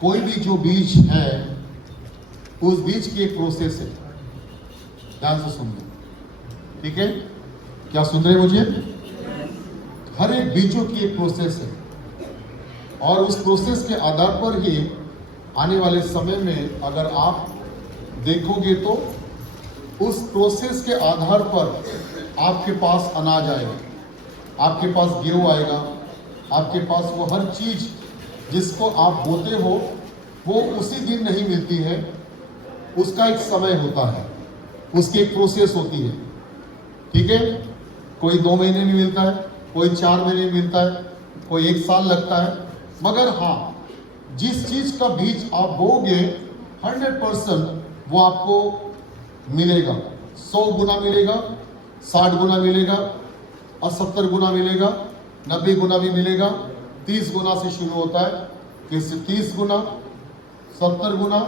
कोई भी जो बीज है उस बीज की एक प्रोसेस है। ध्यान से सुन लो, ठीक है? क्या सुन रहे मुझे? हर एक बीजों की एक प्रोसेस है और उस प्रोसेस के आधार पर ही आने वाले समय में अगर आप देखोगे तो उस प्रोसेस के आधार पर आपके पास अनाज आएगा, आपके पास गेहूं आएगा, आपके पास वो हर चीज जिसको आप बोते हो वो उसी दिन नहीं मिलती है, उसका एक समय होता है, उसकी एक प्रोसेस होती है, ठीक है? कोई 2 महीने में मिलता है, कोई 4 महीने में मिलता है, कोई 1 साल लगता है। मगर हाँ, जिस चीज का बीज आप बोगे 100% वो आपको मिलेगा। 100 गुना मिलेगा, 60 गुना मिलेगा और 70 गुना मिलेगा, 90 गुना भी मिलेगा। 30 गुना से शुरू होता है, किसी 30 गुना, 70 गुना,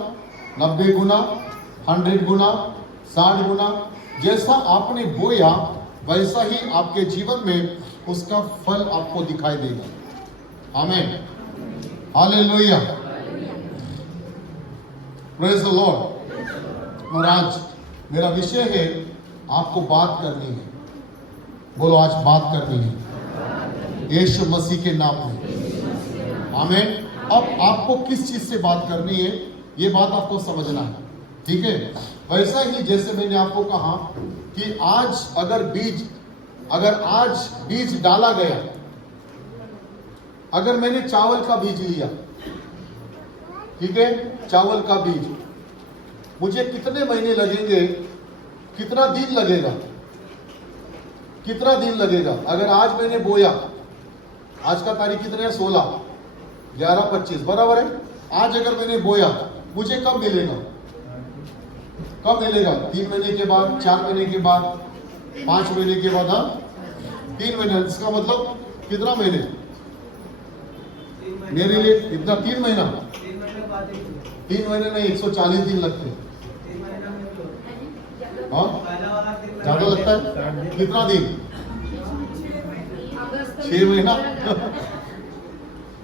90 गुना, 100 गुना, 60 गुना। जैसा आपने बोया वैसा ही आपके जीवन में उसका फल आपको दिखाई देगा। आमीन, हालेलुया, प्रेज द लॉर्ड। और आज मेरा विषय है, आपको बात करनी है। बोलो, आज बात करनी है यीशु मसीह के नाम में। आमीन। अब आपको किस चीज से बात करनी है ये बात आपको समझना है, ठीक है? वैसा ही जैसे मैंने आपको कहा कि अगर आज बीज डाला गया, अगर मैंने चावल का बीज लिया, ठीक है, चावल का बीज, मुझे कितने महीने लगेंगे, कितना दिन लगेगा, कितना दिन लगेगा? अगर आज मैंने बोया, आज का तारीख कितने है? 16, 11, 25, बराबर है। आज अगर मैंने बोया, मुझे कब मिलेगा? कब मिलेगा? 3 महीने के बाद, 4 महीने के बाद, 5 महीने के बाद। हाँ, 3 महीने। इसका मतलब कितना महीने मेरे लिए? इतना 3 महीना, 3 महीने नहीं, 140 दिन लगते हैं। हाँ, ज्यादा लगता है। कितना दिन? 6 महीना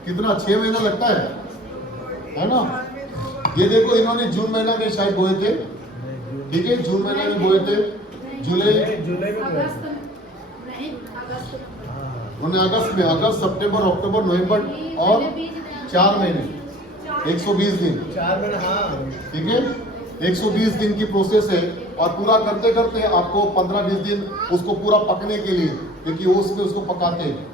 कितना? 6 महीना लगता है ना? ये देखो, इन्होंने जून महीना में शायद बोए थे, ठीक है, जून महीने में बोए थे, जुलाई उन्हें अगस्त में, अगस्त, सितंबर, अक्टूबर, नवंबर और 4 महीने, 120 दिन, 4 महीने। हाँ, ठीक है, 120 दिन की प्रोसेस है और पूरा करते करते आपको 15-20 दिन उसको पूरा पकने के लिए, क्योंकि उसमें उसको पकाते हैं,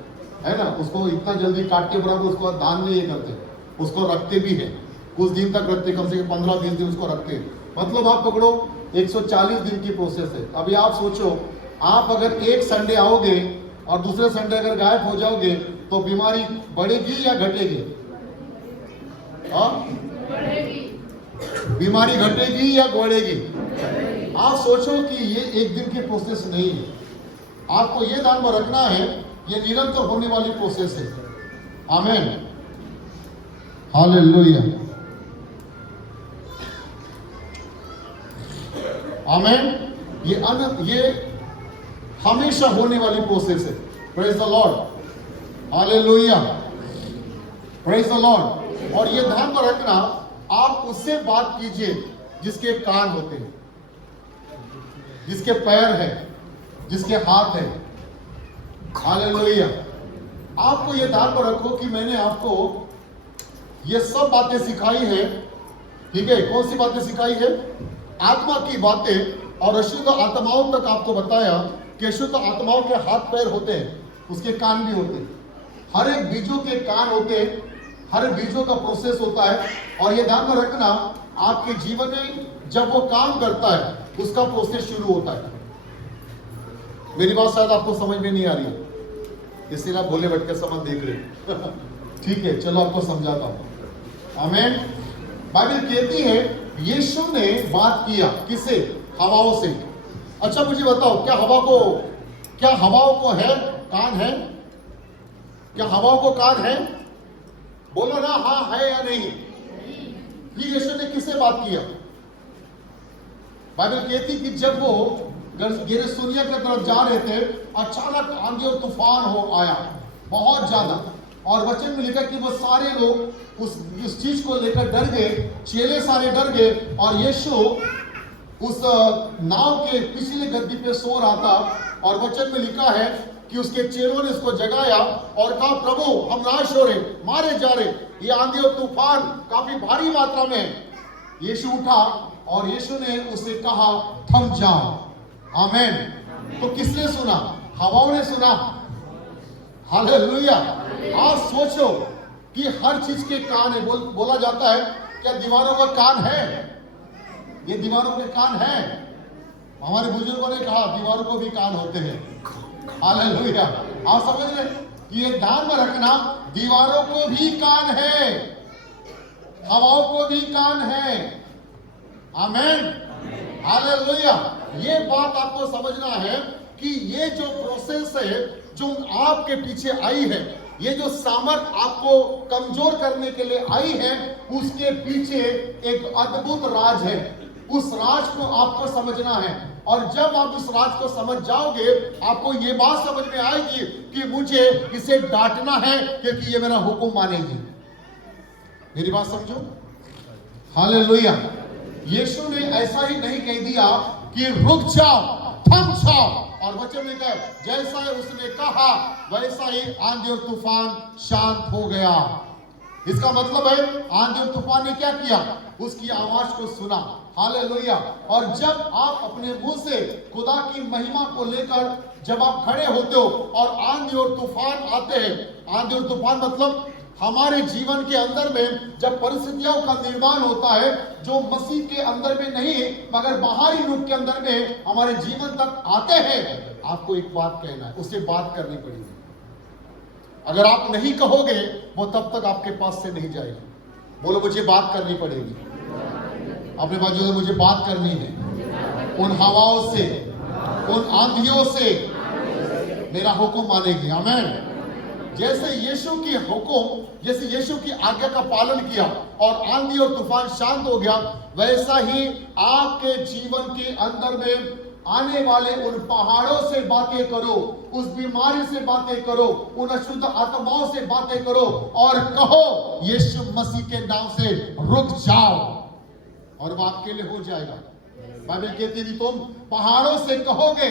है ना? उसको इतना जल्दी काट के बराबर उसको दान नहीं करते, उसको रखते भी है, कुछ दिन तक रखते, कम से कम 15-20 दिन उसको रखते हैं। मतलब आप पकड़ो 140 दिन की प्रोसेस है। अभी आप सोचो, आप अगर एक संडे आओगे और दूसरे संडे अगर गायब हो जाओगे तो बीमारी बढ़ेगी या घटेगी? बीमारी घटेगी या बढ़ेगी? आप सोचो कि ये एक दिन की प्रोसेस नहीं है। आपको ये ध्यान में रखना है, ये निरंतर होने वाली प्रोसेस है। आमीन, हालेलुया, आमीन। ये हमेशा होने वाली प्रोसेस है। Praise the Lord, hallelujah, praise the Lord. और ये ध्यान में रखना, आप उससे बात कीजिए जिसके कान होते हैं, जिसके पैर हैं, जिसके हाथ हैं। हालेलुया। आपको ये ध्यान में रखो कि मैंने आपको ये सब बातें सिखाई है, ठीक है? कौन सी बातें सिखाई है? आत्मा की बातें। और अशुद्ध आत्माओं तक आपको बताया कि अशुद्ध आत्माओं के हाथ पैर होते हैं, उसके कान भी होते हैं। हर एक बीजों के कान होते हैं, हर एक बीजों का प्रोसेस होता है। और ये ध्यान में रखना, आपके जीवन में जब वो काम करता है उसका प्रोसेस शुरू होता है। मेरी बात शायद आपको समझ में नहीं आ रही है, इसलिए आप भोले भटके समझ देख रहे हैं। ठीक है, चलो आपको समझाता हूं। आमीन। बाइबल कहती है यीशु ने बात किया किससे? हवाओं से। अच्छा मुझे बताओ, क्या हवाओं को है कान है? क्या हवाओं को कान है? बोलो ना, हाँ है या नहीं? फिर यीशु ने किससे बात किया? बाइबल कहती कि जब वो गेरसुनिया की तरफ जा रहे थे, अचानक आंधी और तूफान हो आया बहुत ज्यादा, और वचन में लिखा कि वो सारे लोग उस चीज को लेकर डर गए, चेले सारे डर गए, और यीशु उस नाव के पिछले गद्दी पे सो रहा था। और वचन में लिखा है कि उसके चेलों ने उसको जगाया और कहा, प्रभु हम नाश हो रहे, मारे जा रहे, ये आंधी और तूफान काफी भारी मात्रा में है। यीशु उठा और यीशु ने उसे कहा, थम जाओ। आमेन। तो किसने सुना? हवाओं ने सुना। हालेलुया। आज सोचो कि हर चीज के कान है। बोला जाता है क्या दीवारों का कान है? ये दीवारों के कान है। हमारे बुजुर्गों ने कहा दीवारों को भी कान होते हैं। हालेलुया। आप समझ रहे कि ये ध्यान में रखना, दीवारों को भी कान है, हवाओं को भी कान है। आमेन। हालेलुया। ये बात आपको समझना है कि ये जो प्रोसेस है जो आपके पीछे आई है, ये जो सामर्थ आपको कमजोर करने के लिए आई है, उसके पीछे एक अद्भुत राज है। उस राज को आपको समझना है, और जब आप उस राज को समझ जाओगे, आपको ये बात समझ में आएगी कि मुझे इसे डांटना है क्योंकि ये मेरा हुक्म मानेगी। मेरी बात समझो। हालेलुया। यीशु ने ऐसा ही नहीं कह दिया कि रुक जाओ, थम जाओ, और वचन में कहा जैसा उसने कहा वैसा ही आंधी और तूफान शांत हो गया। इसका मतलब है आंधी और तूफान ने क्या किया? उसकी आवाज को सुना। हालेलुया। और जब आप अपने मुंह से खुदा की महिमा को लेकर जब आप खड़े होते हो और आंधी और तूफान आते हैं, आंधी और तूफान मतलब हमारे जीवन के अंदर में जब परिस्थितियों का निर्माण होता है जो मसीह के अंदर में नहीं मगर बाहरी रूप के अंदर में हमारे जीवन तक आते हैं, आपको एक बात कहना है, उससे बात करनी पड़ेगी। अगर आप नहीं कहोगे वो तब तक आपके पास से नहीं जाएगा। बोलो मुझे बात करनी पड़ेगी। अपने बाजू में मुझे बात करनी है। उन हवाओं से, उन आंधियों से मेरा हुक्म मानेगी। आमीन। जैसे यीशु की हुक्म, जैसे यीशु की आज्ञा का पालन किया और आंधी और तूफान शांत हो गया, वैसा ही आपके जीवन के अंदर में आने वाले उन पहाड़ों से बातें करो, उस बीमारी से बातें करो, उन अशुद्ध आत्माओं से बातें करो और कहो यीशु मसीह के नाम से रुक जाओ, और वो आपके लिए हो जाएगा। बाइबल कहती है तुम पहाड़ों से कहोगे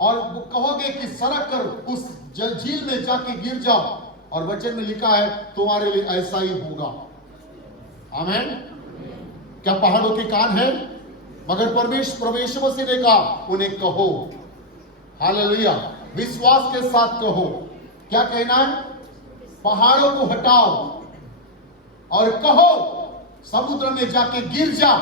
और कहोगे कि सरक कर उस झील में जाके गिर जाओ, और वचन में लिखा है तुम्हारे लिए ऐसा ही होगा। आमीन। क्या पहाड़ों के कान है? मगर परमेश्वर मसीह ने कहा उन्हें कहो। हालेलुया। विश्वास के साथ कहो। क्या कहना है? पहाड़ों को हटाओ और कहो समुद्र में जाके गिर जा,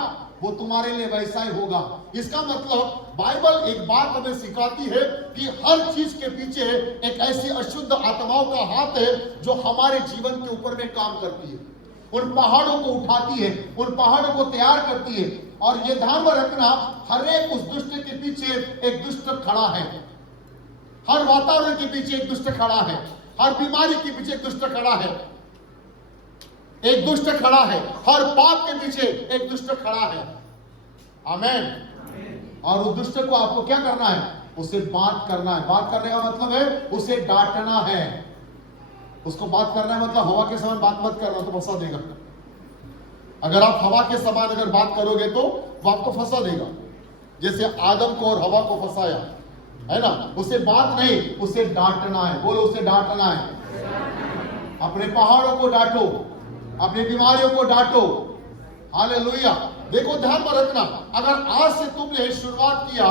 वो तुम्हारे लिए वैसा ही होगा। इसका मतलब बाइबल एक बात हमें सिखाती है कि हर चीज के पीछे एक ऐसी अशुद्ध आत्माओं का हाथ है जो हमारे जीवन के ऊपर में काम करती है, उन पहाड़ों को उठाती है, उन पहाड़ों को तैयार करती है। और ये ध्यान में रखना, हर एक उस दुष्ट के पीछे एक दुष्ट खड़ा है। हर वातावरण के पीछे एक दुष्ट खड़ा है, हर बीमारी के पीछे एक दुष्ट खड़ा है, एक दुष्ट खड़ा है, हर पाप के पीछे एक दुष्ट खड़ा है। आमीन। और उस दुष्ट को आपको क्या करना है? उसे बात करना है। बात करने का मतलब है उसे डांटना है। उसको बात करना है मतलब हवा के समान बात मत करना, तो फंसा देगा। अगर आप हवा के समान अगर बात करोगे तो वो आपको फंसा देगा, जैसे आदम को और हवा को फंसाया है ना। उसे बात नहीं, उसे डांटना है। बोलो उसे डांटना है। अपने पहाड़ों को डांटो, अपनी बीमारियों को डांटो। हालेलुया। देखो ध्यान में रखना, अगर आज से तुमने शुरुआत किया,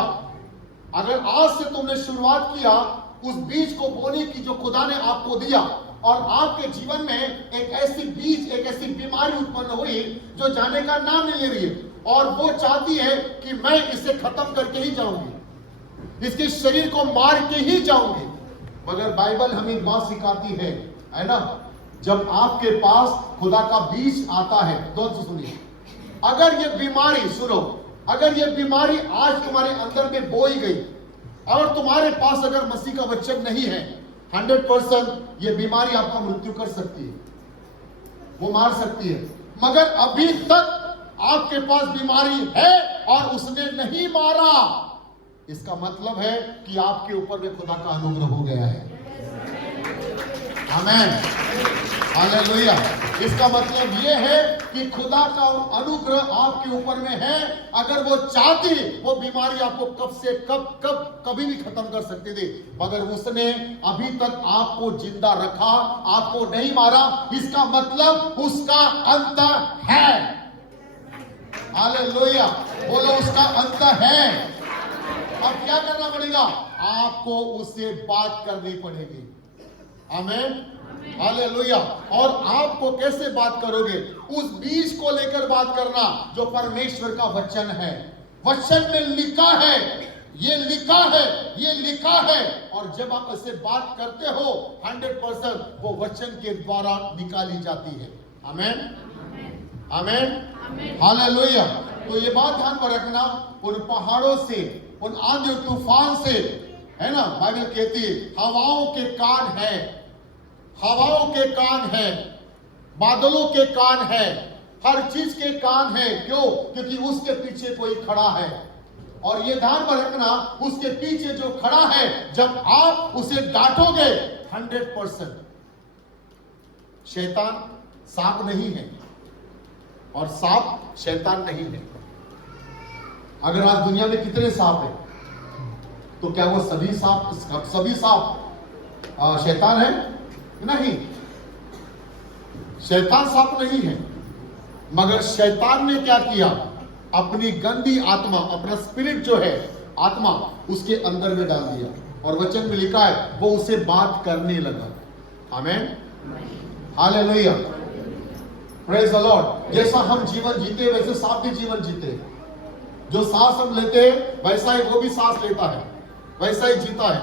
अगर आज से तुमने शुरुआत किया उस बीज को बोने की जो खुदा ने आपको दिया, और आपके जीवन में एक ऐसी बीज, एक ऐसी बीमारी उत्पन्न हुई जो जाने का नाम नहीं ले रही है, और वो चाहती है कि मैं इसे खत्म करके ही जाऊंगी, इसके शरीर को मार के ही जाऊंगी। मगर बाइबल हमें एक बात सिखाती है ना, जब आपके पास खुदा का बीज आता है, दोस्तों सुनिए, अगर ये बीमारी, सुनो, अगर ये बीमारी आज तुम्हारे अंदर में बोई गई और तुम्हारे पास अगर मसीह का वचन नहीं है, 100% ये बीमारी आपका मृत्यु कर सकती है, वो मार सकती है। मगर अभी तक आपके पास बीमारी है और उसने नहीं मारा, इसका मतलब है कि आपके ऊपर में खुदा का अनुग्रह हो गया है। आमेन, हालेलुया। इसका मतलब ये है कि खुदा का अनुग्रह आपके ऊपर में है। अगर वो चाहती, वो बीमारी आपको कब से कभी भी खत्म कर सकती थी, मगर उसने अभी तक आपको जिंदा रखा, आपको नहीं मारा। इसका मतलब उसका अंत है। हालेलुया, बोलो उसका अंत है। अब क्या करना पड़ेगा? आपको उससे बात करनी पड़ेगी। आमेन, हालेलुया। और आपको कैसे बात करोगे? उस बीज को लेकर बात करना जो परमेश्वर का वचन है। वचन में लिखा है, ये लिखा है, ये लिखा है। और जब आप इससे बात करते हो 100% वो वचन के द्वारा निकाली जाती है। आमेन, आमेन, हालेलुया। तो ये बात ध्यान में रखना, उन पहाड़ों से, उन आंधी तूफान से, है ना, बाइबल कहती है हवाओं के कान है, हवाओं के कान है, बादलों के कान है, हर चीज के कान है। क्यों? क्योंकि उसके पीछे कोई खड़ा है। और ये ध्यान में रखना, उसके पीछे जो खड़ा है, जब आप उसे डांटोगे 100%। शैतान सांप नहीं है और सांप शैतान नहीं है। अगर आज दुनिया में कितने सांप हैं, तो क्या वो सभी सांप शैतान है? नहीं, शैतान सांप नहीं है। मगर शैतान ने क्या किया? अपनी गंदी आत्मा, अपना स्पिरिट जो है, आत्मा, उसके अंदर में डाल दिया। और वचन में लिखा है वो उसे बात करने लगा। आमेन, हालेलुया, प्रेज द लॉर्ड। जैसा हम जीवन जीते वैसे सांप भी जीवन जीते। जो सांस हम लेते हैं वैसा ही वो भी सांस लेता है, वैसा ही जीता है।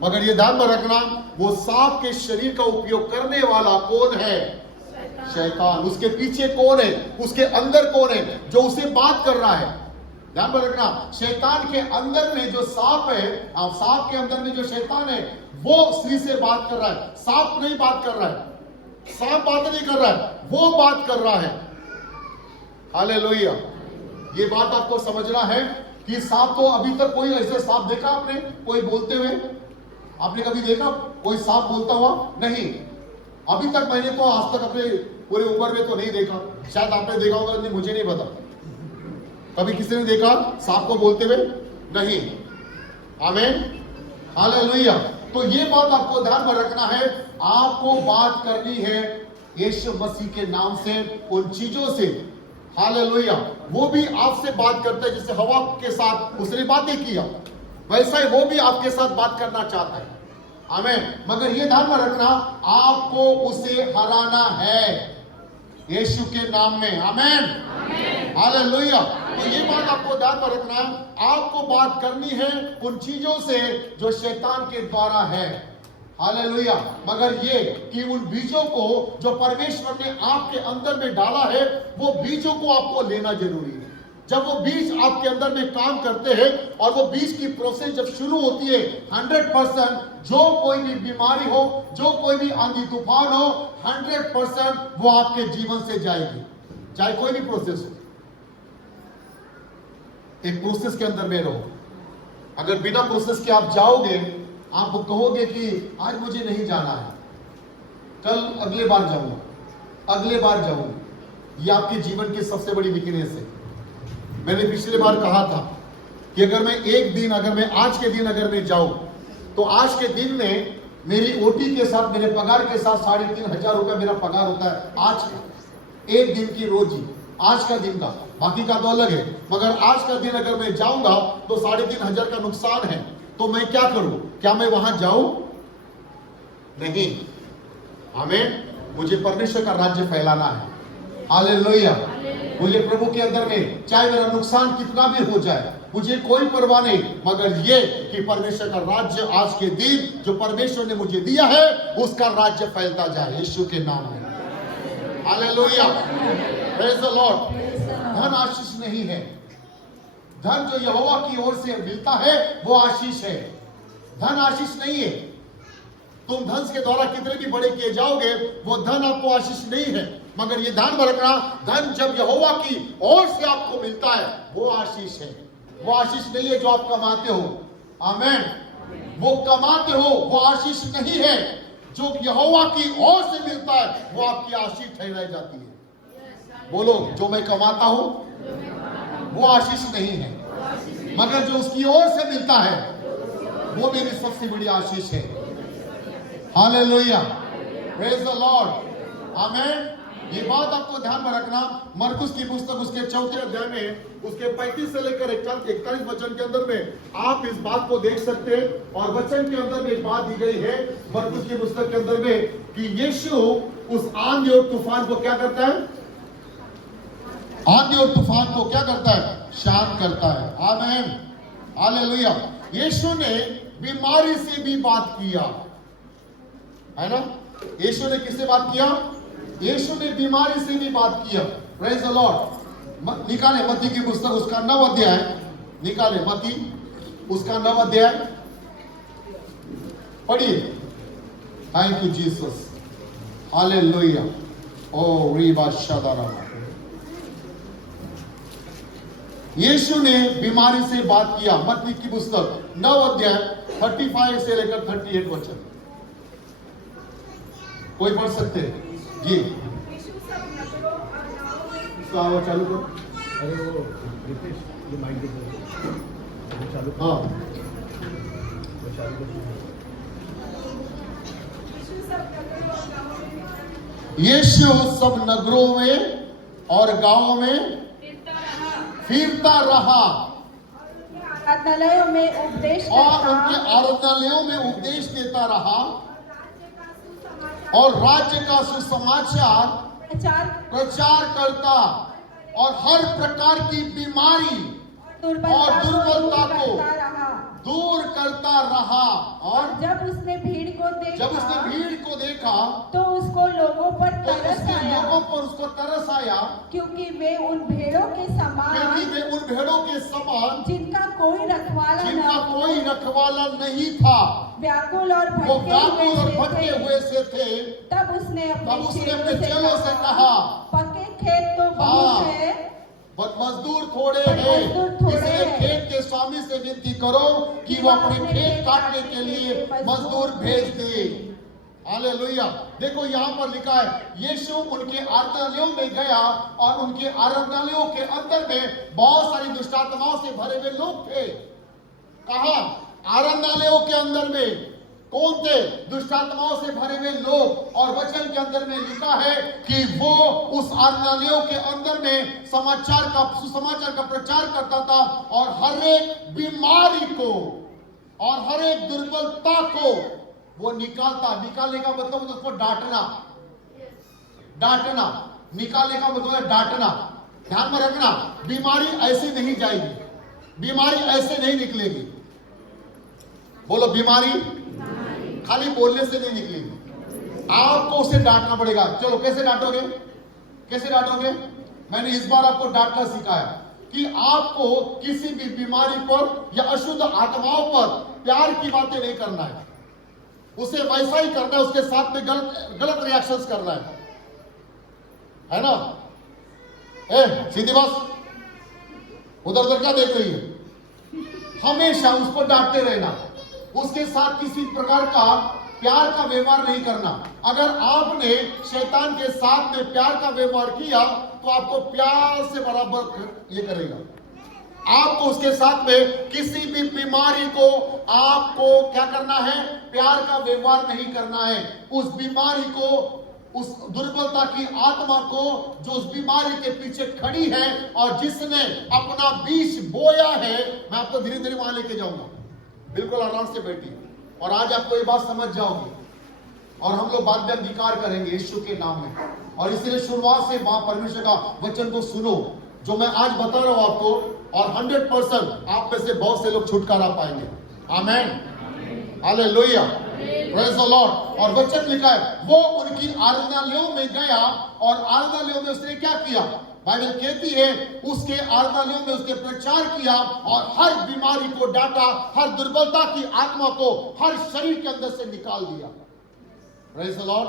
मगर ये ध्यान में रखना, वो सांप के शरीर का उपयोग करने वाला कौन है? शैतान। उसके पीछे कौन है? उसके अंदर कौन है जो उसे बात कर रहा है? ध्यान में रखना, शैतान के अंदर में जो सांप है, सांप के अंदर में जो शैतान है, वो स्त्री से बात कर रहा है। सांप नहीं बात कर रहा है, सांप बात नहीं कर रहा है, वो बात कर रहा है। हालेलुया। ये बात आपको समझना है कि सांप तो अभी तक कोई ऐसे सांप देखा आपने कोई बोलते हुए? आपने कभी देखा कोई सांप बोलता हुआ? नहीं, अभी तक मैंने तो आज तक अपने पूरे उम्र में तो नहीं देखा। शायद आपने देखा होगा, नहीं मुझे नहीं पता। कभी किसी ने देखा सांप को बोलते हुए? नहीं। आमीन, हालेलुया। तो ये बात आपको ध्यान में रखना है, आपको बात करनी है यीशु मसीह के नाम से, उन चीजों से। हालेलुया। वो भी आपसे बात करता है, जैसे हवा के साथ उसने बातें किया, वैसा ही वो भी आपके साथ बात करना चाहता है। आमीन। मगर ये ध्यान में रखना, आपको उसे हराना है यीशु के नाम में। आमीन, हालेलुया। तो ये बात आपको ध्यान में रखना, आपको बात करनी है उन चीजों से जो शैतान के द्वारा है। हालेलुया। मगर ये कि उन बीजों को जो परमेश्वर ने आपके अंदर में डाला है, वो बीजों को आपको लेना जरूरी है। जब वो बीज आपके अंदर में काम करते हैं और वो बीज की प्रोसेस जब शुरू होती है, 100% जो कोई भी बीमारी हो, जो कोई भी आंधी तूफान हो, 100% वो आपके जीवन से जाएगी, चाहे कोई भी प्रोसेस हो। एक प्रोसेस के अंदर में रहो। अगर बिना प्रोसेस के आप जाओगे, आप कहोगे कि आज मुझे नहीं जाना है, कल अगले बार जाऊंगा, अगले बार जाऊंगा। ये आपके जीवन की सबसे बड़ी वीकनेस है। मैंने पिछले बार कहा था कि अगर मैं एक दिन, अगर मैं आज के दिन अगर मैं जाऊं, तो आज के दिन में मेरी ओटी के साथ, मेरे पगार के साथ 3,500 रुपया मेरा पगार होता है आज का, एक दिन की रोजी, आज का दिन का, बाकी का तो अलग है। मगर आज का दिन अगर मैं जाऊंगा तो 3,500 का नुकसान है। तो मैं क्या करूं? क्या मैं वहां जाऊं? नहीं। आमीन। मुझे परमेश्वर का राज्य फैलाना है। हालेलुया। मुझे प्रभु के अंदर में चाहे मेरा नुकसान कितना भी हो जाए, मुझे कोई परवाह नहीं, मगर ये कि परमेश्वर का राज्य आज के दिन जो परमेश्वर ने मुझे दिया है, उसका राज्य फैलता जाए यीशु के नाम में। Hallelujah, praise the Lord. धन आशीष नहीं है। धन जो यहोवा की ओर से मिलता है वो आशीष है, धन आशीष नहीं है। तुम धन के द्वारा कितने भी बड़े किए जाओगे, वो धन आपको आशीष नहीं है। मगर ये ध्यान में रखना, धन जब यहोवा की ओर से आपको मिलता है वो आशीष है। वो आशीष नहीं है जो आप कमाते हो। आमीन। वो कमाते हो वो आशीष नहीं है। जो यहोवा की ओर से मिलता है वो आपकी आशीष ठहराई जाती है। बोलो, जो मैं कमाता हूं वो आशीष नहीं है, मगर जो उसकी ओर से मिलता है वो मेरी सबसे बड़ी आशीष है। हालेलुया, प्रेज द लॉर्ड, आमेन। ये बात आपको ध्यान में रखना। मरकुस की पुस्तक उसके 4 अध्याय में उसके 35 से लेकर 41 वचन के अंदर में आप इस बात को देख सकते हैं। और वचन के अंदर में एक बात दी गई है मरकुस की पुस्तक के अंदर में कि यीशु उस आंधी और तूफान को क्या करता है? आंधी और तूफान को क्या करता है? शांत करता है। आमीन, हालेलुया। यीशु ने बीमारी से भी बात किया, है ना? यीशु ने किससे बात किया? यीशु ने बीमारी से भी बात किया। Praise the Lord. निकाले मत्ती की पुस्तक उसका 9 अध्याय, निकाले मत्ती उसका 9 अध्याय, पढ़िए। Thank you Jesus, hallelujah. ओ रीबा शदारा। यीशु ने बीमारी से बात किया। मत्ती की पुस्तक 9 अध्याय 35 से लेकर 38 वचन। कोई पढ़ सकते हैं जी? इसका आवाज चालू करो। अरे वो रितेश, ये माइक दे दो, वो चालू करो। हाँ, वो चालू करो। यीशु सब नगरों में और गांवों में फिरता रहा आराधनालयों में उपदेश और करता उनके आराधनालयों में उपदेश देता रहा और राज्य का सुसमाचार प्रचार करता और हर प्रकार की बीमारी और दुर्बलता को दूर करता रहा। और जब उसने भीड़ को देखा तो उसको लोगों पर तरस उसके आया, लोगों पर उसको तरस आया, क्योंकि वे उन भेड़ों के समान जिनका कोई रखवाला न नहीं था, व्याकुल और वो भटके भटके हुए से थे। तब उसने अपने चेलों से कहा, पक्के खेत तो बहुत है, मजदूर थोड़े पर हैं, मजदूर थोड़े इसलिए हैं। खेत के स्वामी से विनती करो कि वो अपने खेत काटने के लिए मजदूर भेज दे। हालेलुया। देखो यहाँ पर लिखा है यीशु उनके आराधनालयों में गया और उनके आराधनालयों के अंदर में बहुत सारी दुष्टात्माओं से भरे हुए लोग थे। कहा? आराधनालयों के अंदर में कौन थे? दुष्टात्माओं से भरे हुए लोग। और वचन के अंदर में लिखा है कि वो उस आराधनालयों के अंदर में सुसमाचार का प्रचार करता था और हर एक बीमारी को और हर एक दुर्बलता को वो निकालता। निकालने का मतलब उसको डांटना, निकालने का मतलब है डांटना। ध्यान में रखना, बीमारी ऐसे नहीं जाएगी, बीमारी ऐसे नहीं निकलेगी। बोलो, बीमारी खाली बोलने से नहीं निकलेगी, आपको उसे डांटना पड़ेगा। चलो, कैसे डांटोगे? मैंने इस बार आपको डांटना सिखाया कि आपको किसी भी बीमारी पर या अशुद्ध आत्माओं पर प्यार की बातें नहीं करना है, उसे वैसा ही करना है, उसके साथ में गलत रिएक्शंस करना है ना? सीधी बात, उधर क्या देख रही है? हमेशा उसको डांटते रहना, उसके साथ किसी प्रकार का प्यार का व्यवहार नहीं करना। अगर आपने शैतान के साथ में प्यार का व्यवहार किया तो आपको प्यार से बराबर ये करेगा। आपको उसके साथ में किसी भी बीमारी को आपको क्या करना है? प्यार का व्यवहार नहीं करना है। उस बीमारी को, उस दुर्बलता की आत्मा को जो उस बीमारी के पीछे खड़ी है और जिसने अपना बीज बोया है, मैं आपको धीरे धीरे वहां लेके जाऊंगा। बिल्कुल आराम से बैठिए और आज आपको ये बात समझ जाओगी और हम लोग बाद में अंगीकार करेंगे यीशु के नाम में। और इसलिए शुरुआत से परमेश्वर का वचन को सुनो जो मैं आज बता रहा हूं आपको, और 100% आप में से बहुत से लोग छुटकारा पाएंगे। आमेन, हालेलुया, प्रेज द लॉर्ड। और वचन लिखा है वो उनकी आराधनालयों में गया और आराधनालयों में उसने क्या किया? बाइबल कहती है उसके आराधनालयों में उसने प्रचार किया और हर बीमारी को डांटा, हर दुर्बलता की आत्मा को हर शरीर के अंदर से निकाल दिया। Praise the Lord,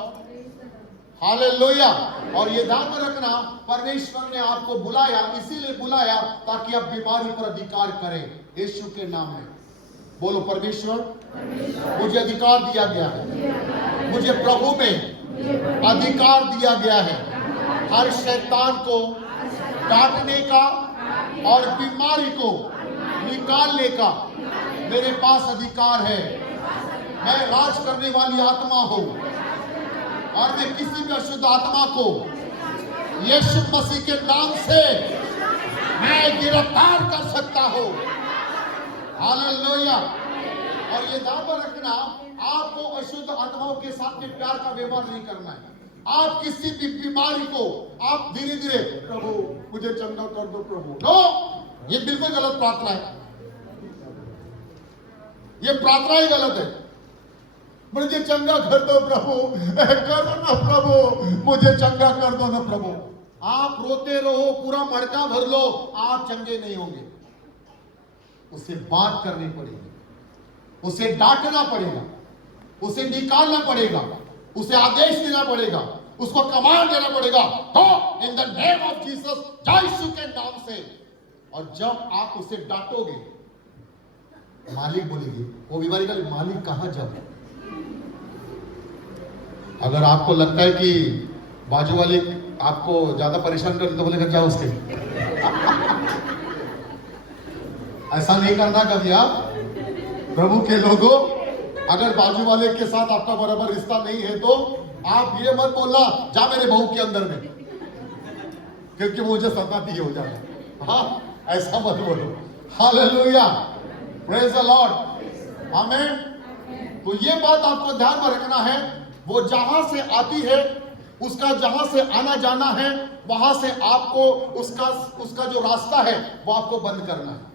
hallelujah. और ये ध्यान में रखना, परमेश्वर ने आपको बुलाया, इसीलिए बुलाया ताकि आप बीमारी पर अधिकार करें यीशु के नाम में। बोलो, परमेश्वर मुझे अधिकार दिया गया है मुझे प्रभु में अधिकार दिया गया है। हर शैतान को काटने का और बीमारी को निकालने का मेरे पास अधिकार है। मैं राज करने वाली आत्मा हूं और मैं किसी भी अशुद्ध आत्मा को यीशु मसीह के नाम से मैं गिरफ्तार कर सकता हूं। हालेलुया। और ये ध्यान रखना, आपको अशुद्ध आत्माओं के साथ में प्यार का व्यवहार नहीं करना है। आप किसी भी बीमारी को आप धीरे धीरे, प्रभु मुझे चंगा कर दो प्रभु, नो, ये बिल्कुल गलत प्रार्थना है। ये प्रार्थना ही गलत है। मुझे चंगा कर दो प्रभु, करो ना प्रभु, मुझे चंगा कर दो ना प्रभु। आप रोते रहो, पूरा मटका भर लो, आप चंगे नहीं होंगे। उसे बात करनी पड़ेगी, उसे डांटना पड़ेगा, उसे निकालना पड़ेगा, उसे आदेश देना पड़ेगा, उसको कमांड देना पड़ेगा, तो in the name of Jesus, यीशु के नाम से। और जब आप उसे डांटोगे, मालिक बोलेगी, वो बीमारी का मालिक कहां जाए। अगर आपको लगता है कि बाजू वाले आपको ज्यादा परेशान कर तो बोलेगा क्या उसके ऐसा नहीं करना कभी आप प्रभु के लोगों। अगर बाजू वाले के साथ आपका बराबर रिश्ता नहीं है तो आप ये मत बोलना जा मेरे बहू के अंदर में, क्योंकि मुझे सताती हो जाएगा। हाँ, ऐसा मत बोलो। हालेलुया, प्रेज द लॉर्ड, आमीन। तो ये बात आपको ध्यान में रखना है, वो जहां से आती है, उसका जहां से आना जाना है, वहां से आपको उसका जो रास्ता है वो आपको बंद करना है।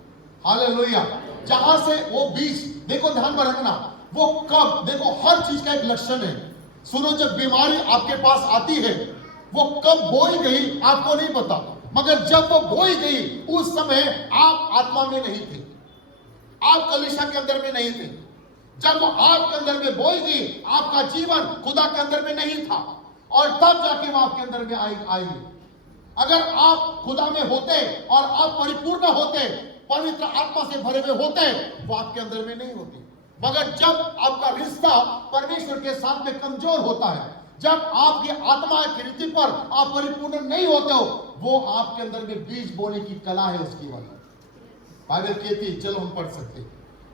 हालेलुया। जहां से वो बीज, देखो ध्यान में रखना, वो कब, देखो हर चीज का एक लक्षण है। सुनो, जब बीमारी आपके पास आती है, वो कब बोई गई आपको नहीं पता, मगर जब वो बोई गई उस समय आप आत्मा में नहीं थे, आप कलीसिया के अंदर में नहीं थे। जब वो आपके अंदर में बोई गई, आपका जीवन खुदा के अंदर में नहीं था, और तब जाके वो आपके अंदर में आई। अगर आप खुदा में होते और आप परिपूर्ण होते, पवित्र आत्मा से भरे हुए होते, वो आपके अंदर में नहीं होती। मगर जब आपका रिश्ता परमेश्वर के साथ में कमजोर होता है, जब आपकी आत्मा की रीति पर आप परिपूर्ण नहीं होते हो, वो आपके अंदर में बीज बोने की कला है उसकी वाली। बाइबल कहती है, चलो हम पढ़ सकते,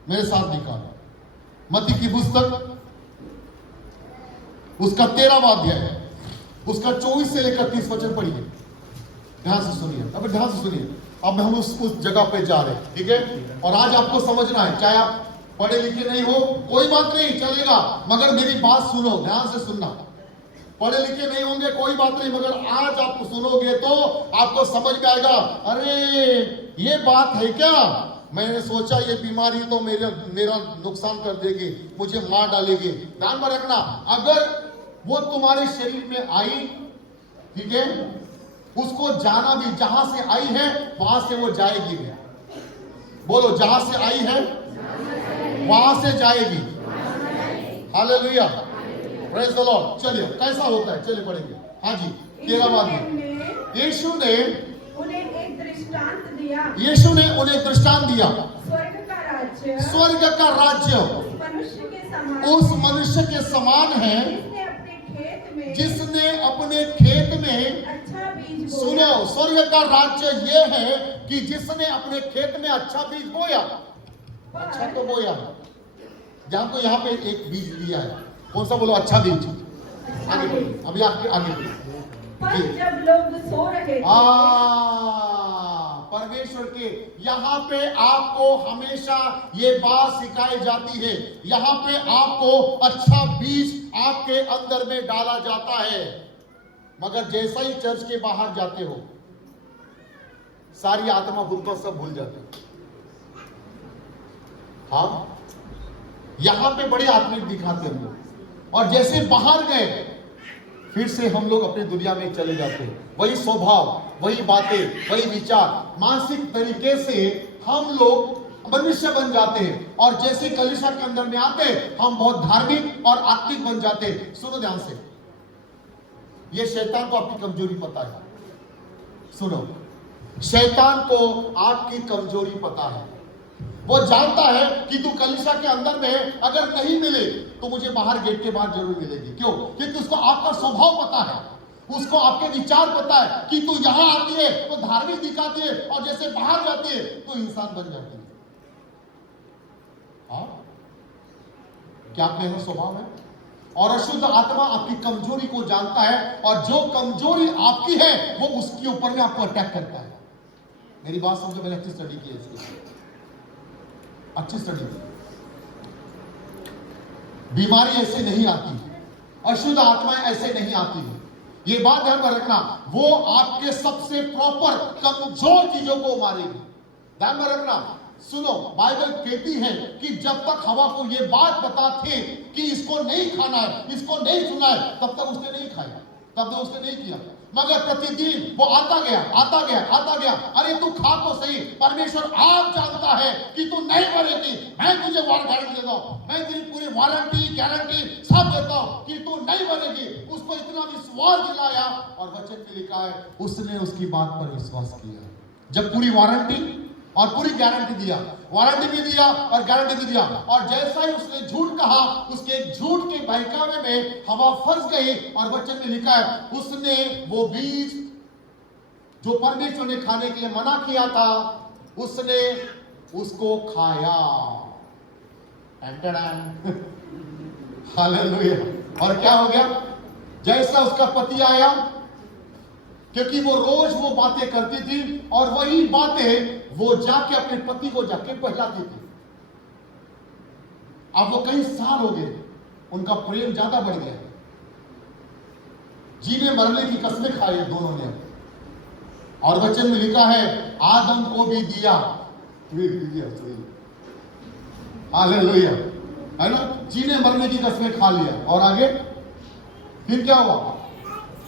मेरे साथ निकालो मत्ती की पुस्तक, उसका 13वां अध्याय है, उसका 24 से लेकर 30 वचन पढ़िए। ध्यान से सुनिए, अब ध्यान से सुनिए। अब हम उस जगह पे जा रहे हैं, ठीक है। और आज आपको समझना है, चाहे आप पढ़े लिखे नहीं हो, कोई बात नहीं, चलेगा, मगर मेरी बात सुनो, ध्यान से सुनना। पढ़े लिखे नहीं होंगे कोई बात नहीं, मगर आज आप सुनोगे तो आपको समझ में आएगा, अरे ये बात है क्या, मैंने सोचा ये बीमारी तो मेरा नुकसान कर देगी, मुझे मार डालेगी। ध्यान में रखना, अगर वो तुम्हारे शरीर में आई, ठीक है, उसको जाना भी, जहां से आई है वहां से वो जाएगी भी। बोलो, जहां से आई है वहां से जाएगी। Hallelujah, praise the Lord. चलिए, कैसा होता है, चलिए पढ़ेंगे। हाँ जी, 13वां अध्याय। यीशु ने उन्हें एक दृष्टांत दिया। यीशु ने उन्हें दृष्टांत दिया, स्वर्ग का राज्य मनुष्य के समान, उस मनुष्य के समान है जिसने अपने खेत में अच्छा बीज बोया। सुनो, स्वर्ग का राज्य ये है कि जिसने अपने खेत में अच्छा बीज बोया। अच्छा तो बोया, जहां को यहाँ पे एक बीज दिया है, कौन सा बोलो, अच्छा बीज। आगे बढ़िए, अभी आपके आगे पर जब लोग सो रहे थे, परमेश्वर के यहाँ पे आपको हमेशा ये बात सिखाई जाती है, यहाँ पे आपको अच्छा बीज आपके अंदर में डाला जाता है। मगर जैसा ही चर्च के बाहर जाते हो, सारी आत्मा भूलकर सब भूल जाते हो। हाँ, यहां पे बड़े आत्मिक दिखाते हम लोग, और जैसे बाहर गए फिर से हम लोग अपनी दुनिया में चले जाते हैं। वही स्वभाव, वही बातें, वही विचार, मानसिक तरीके से हम लोग मनुष्य बन जाते हैं, और जैसे कलीसिया के अंदर में आते हम बहुत धार्मिक और आत्मिक बन जाते हैं। सुनो ध्यान से, ये शैतान को आपकी कमजोरी पता है। सुनो, शैतान को आपकी कमजोरी पता है, वो जानता है कि तू कलीसिया के अंदर में अगर नहीं मिले तो मुझे बाहर गेट के बाहर जरूर मिलेगी। क्यों? क्योंकि उसको आपका स्वभाव पता है, उसको आपके विचार पता है कि तू यहां आती है तो धार्मिक दिखाती है और जैसे बाहर जाती है तो इंसान बन जाती है। हाँ? क्या आप में स्वभाव है? और अशुद्ध आत्मा आपकी कमजोरी को जानता है और जो कमजोरी आपकी है वो उसके ऊपर में आपको अटैक करता है। मेरी बात समझो, मैंने अच्छी स्टडी की है इसकी, अच्छी स्टडी की। बीमारी ऐसे नहीं आती, अशुद्ध आत्माएं ऐसे नहीं आती है। ये बात ध्यान में रखना, वो आपके सबसे प्रॉपर कमजोर चीजों को मारेगी। ध्यान में रखना। सुनो, बाइबल कहती है कि जब तक हवा को ये बात बता थे कि इसको नहीं खाना है, इसको नहीं छूना है, तब तक उसने नहीं खाया, तब तक उसने नहीं किया। मगर प्रतिदिन वो आता गया, आता गया, आता गया। अरे तू खा तो सही, परमेश्वर आप जानता है कि तू नहीं मरेगी, मैं तुझे गारंटी देता हूं, मैं तेरी पूरी वारंटी गारंटी सब देता हूं कि तू नहीं मरेगी। उसको इतना विश्वास दिलाया और वचन में लिखा है उसने उसकी बात पर विश्वास किया। जब पूरी वारंटी और पूरी गारंटी दिया, वारंटी भी दिया और गारंटी भी दिया, और जैसा ही उसने झूठ कहा, उसके झूठ के बहकावे में हवा फंस गई और वचन में लिखा है उसने वो बीज जो परमेश्वर ने खाने के लिए मना किया था उसने उसको खाया। हालेलुया। और क्या हो गया? जैसा उसका पति आया, क्योंकि वो रोज वो बातें करती थी और वही बातें वो जाके अपने पति को जाके बहलाती थी। अब वो कई साल हो गए, उनका प्रेम ज्यादा बढ़ गया, जीने मरने की कस्में खाई दोनों ने। और वचन में लिखा है आदम को भी दिया, हालेलुया, है ना, जीने मरने की कस्में खा लिया। और आगे फिर क्या हुआ?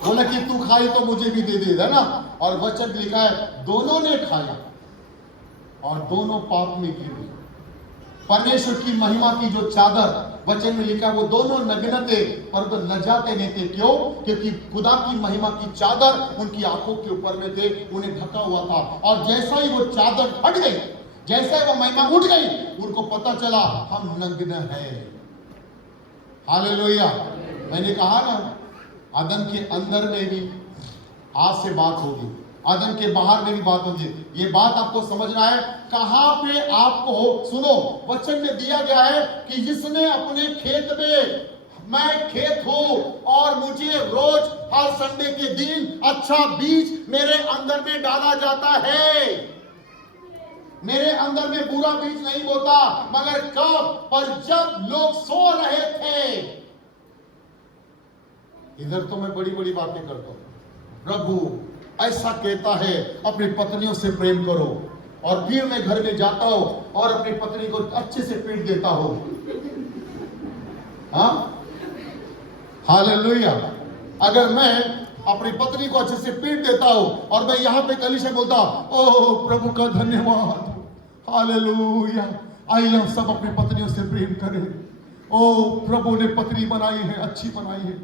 बोला कि तू खाई तो मुझे भी दे दे, है ना। और वचन लिखा है दोनों ने खाया और दोनों पाप में गिर गए। परमेश्वर की महिमा की जो चादर वचन में लिखा, वो दोनों नग्न थे परंतु लजाते नहीं थे। क्यों? क्योंकि खुदा की महिमा की चादर उनकी आंखों के ऊपर में थे, उन्हें ढका हुआ था। और जैसा ही वो चादर हट गई, जैसा ही वो महिमा उठ गई, उनको पता चला हम नग्न हैं। हालेलुया। मैंने कहा ना, आदम के अंदर में भी आज से बात होगी, आदम के बाहर में भी बात होगी। ये बात आपको समझना है। कहां पे आपको सुनो, वचन में दिया गया है कि जिसने अपने खेत में, मैं खेत हूं और मुझे रोज हर संडे के दिन अच्छा बीज मेरे अंदर में डाला जाता है। मेरे अंदर में बुरा बीज नहीं बोता, मगर कब? पर जब लोग सो रहे थे। इधर तो मैं बड़ी बड़ी बातें करता हूं, प्रभु ऐसा कहता है अपनी पत्नियों से प्रेम करो, और फिर मैं घर में जाता हूं और अपनी पत्नी को अच्छे से पीट देता हूं। हाँ, हालेलुया। अगर मैं अपनी पत्नी को अच्छे से पीट देता हूं और मैं यहां पे कलीसिया बोलता हूं ओह प्रभु का धन्यवाद, हालेलुया, आइए हम सब अपनी पत्नियों से प्रेम करें। ओह प्रभु ने पत्नी बनाई है, अच्छी बनाई है,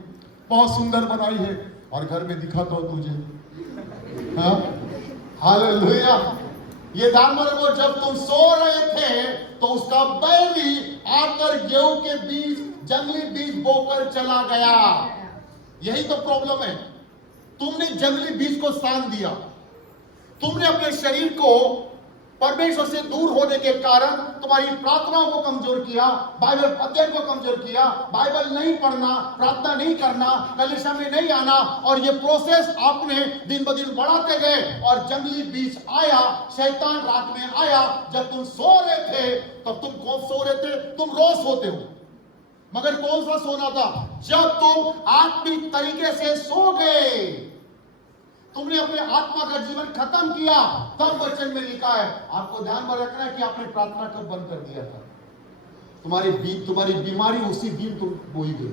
बहुत सुंदर बनाई है, और घर में दिखाता हूं तुझे। हाँ, हालेलुया। ये ध्यान में रखो, जब तुम सो रहे थे तो उसका बैरी आकर गेहूं के बीज, जंगली बीज बोकर चला गया। यही तो प्रॉब्लम है। तुमने जंगली बीज को सान दिया, तुमने अपने शरीर को परमेश्वर से दूर होने के कारण तुम्हारी प्रार्थनाओं को कमजोर किया, बाइबल अध्ययन को कमजोर किया, बाइबल नहीं पढ़ना, प्रार्थना नहीं करना, कलीसिया में नहीं आना, और ये प्रोसेस आपने दिन ब दिन बढ़ाते गए। और जंगली बीज आया, शैतान रात में आया। जब तुम सो रहे थे तब तुम कौन सो रहे थे? तुम रोज सोते हो, मगर कौन सा सोना था? जब तुम आत्मिक तरीके से सो गए, तुमने अपने आत्मा का जीवन खत्म किया, तब वचन में लिखा है। आपको ध्यान में रखना है कि आपने प्रार्थना कब बंद कर दिया था। तुम्हारी बीमारी उसी दिन तुम बोई गई।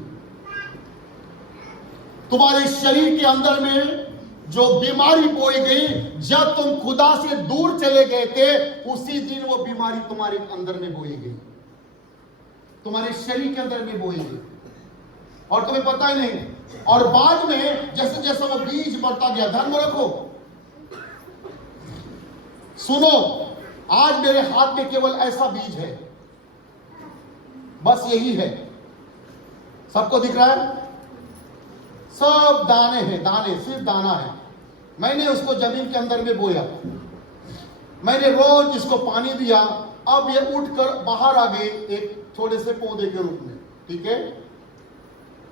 तुम्हारे शरीर के अंदर में जो बीमारी बोई गई, जब तुम खुदा से दूर चले गए थे, उसी दिन वो बीमारी तुम्हारे अंदर में बोई गई, तुम्हारे शरीर के अंदर में बोई गई, और तुम्हें पता ही नहीं। और बाद में जैसे जैसे वो बीज बढ़ता गया, ध्यान में रखो, सुनो, आज मेरे हाथ में केवल ऐसा बीज है, बस यही है। सबको दिख रहा है? सब दाने हैं, दाने, सिर्फ दाना है। मैंने उसको जमीन के अंदर में बोया, मैंने रोज इसको पानी दिया, अब ये उठकर बाहर आ गई एक छोटे से पौधे के रूप में। ठीक है,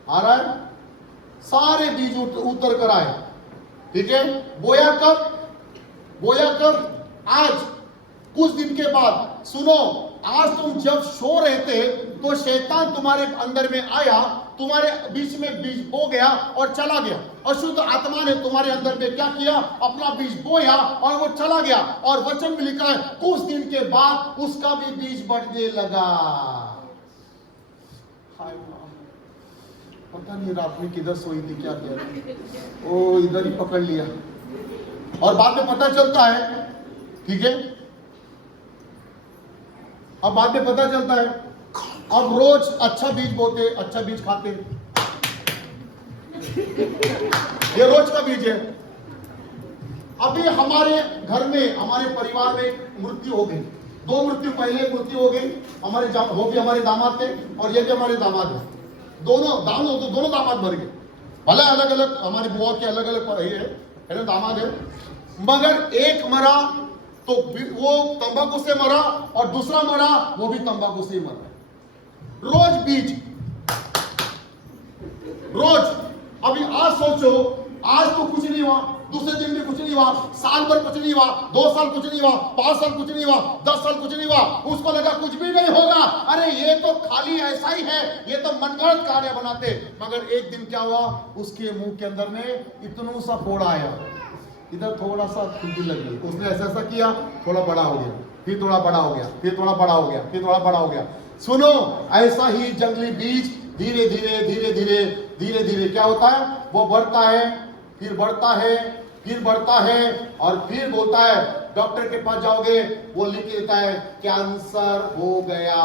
आ रहा है? सारे बीज उतर कर आए। ठीक है, बोया कब? बोया कब? आज कुछ दिन के बाद। सुनो, आज तुम जब सो रहे थे तो शैतान तुम्हारे अंदर में आया, तुम्हारे बीच में बीज बो गया और चला गया। अशुद्ध आत्मा ने तुम्हारे अंदर में क्या किया? अपना बीज बोया और वो चला गया। और वचन में लिखा है कुछ दिन के बाद उसका भी बीज बढ़ने लगा। पता नहीं रात में किधर सोई थी, क्या किया, ओ इधर ही पकड़ लिया। और बाद में पता चलता है, ठीक है, अब बाद में पता चलता है, अब रोज अच्छा बीज बोते, अच्छा बीज खाते। ये रोज का बीज है। अभी हमारे घर में, हमारे परिवार में मृत्यु हो गई, 2 मृत्यु, पहले मृत्यु हो गई, वो भी हमारे दामाद थे और ये भी हमारे दामाद है। दोनों दामाद मर गए। भले अलग अलग, हमारी बुआ के अलग अलग है ना, दामाद है, मगर एक मरा तो वो तंबाकू से मरा और दूसरा मरा वो भी तंबाकू से ही मरा। रोज बीज, रोज। अभी आज सोचो, आज तो कुछ नहीं हुआ, दूसरे दिन भी कुछ नहीं हुआ, साल भर कुछ नहीं हुआ, 2 साल कुछ नहीं हुआ, 5 साल कुछ नहीं हुआ, 10 साल कुछ नहीं हुआ, उसको लगा कुछ भी नहीं होगा, अरे ये तो खाली ऐसा ही है, ये तो मनगढ़ंत कार्य बनाते। मगर एक दिन क्या हुआ, उसके मुंह के अंदर में इतना सा फोड़ा आया, इधर थोड़ा सा खुजली लगी, उसने ऐसा ऐसा किया, थोड़ा बड़ा हो गया, फिर थोड़ा बड़ा हो गया, फिर थोड़ा बड़ा हो गया, फिर थोड़ा बड़ा हो गया। सुनो, ऐसा ही जंगली बीज धीरे धीरे धीरे धीरे धीरे धीरे क्या होता है, वो बढ़ता है, फिर बढ़ता है, फिर बढ़ता है, और फिर बोलता है, डॉक्टर के पास जाओगे, वो लिख देता है कैंसर हो गया।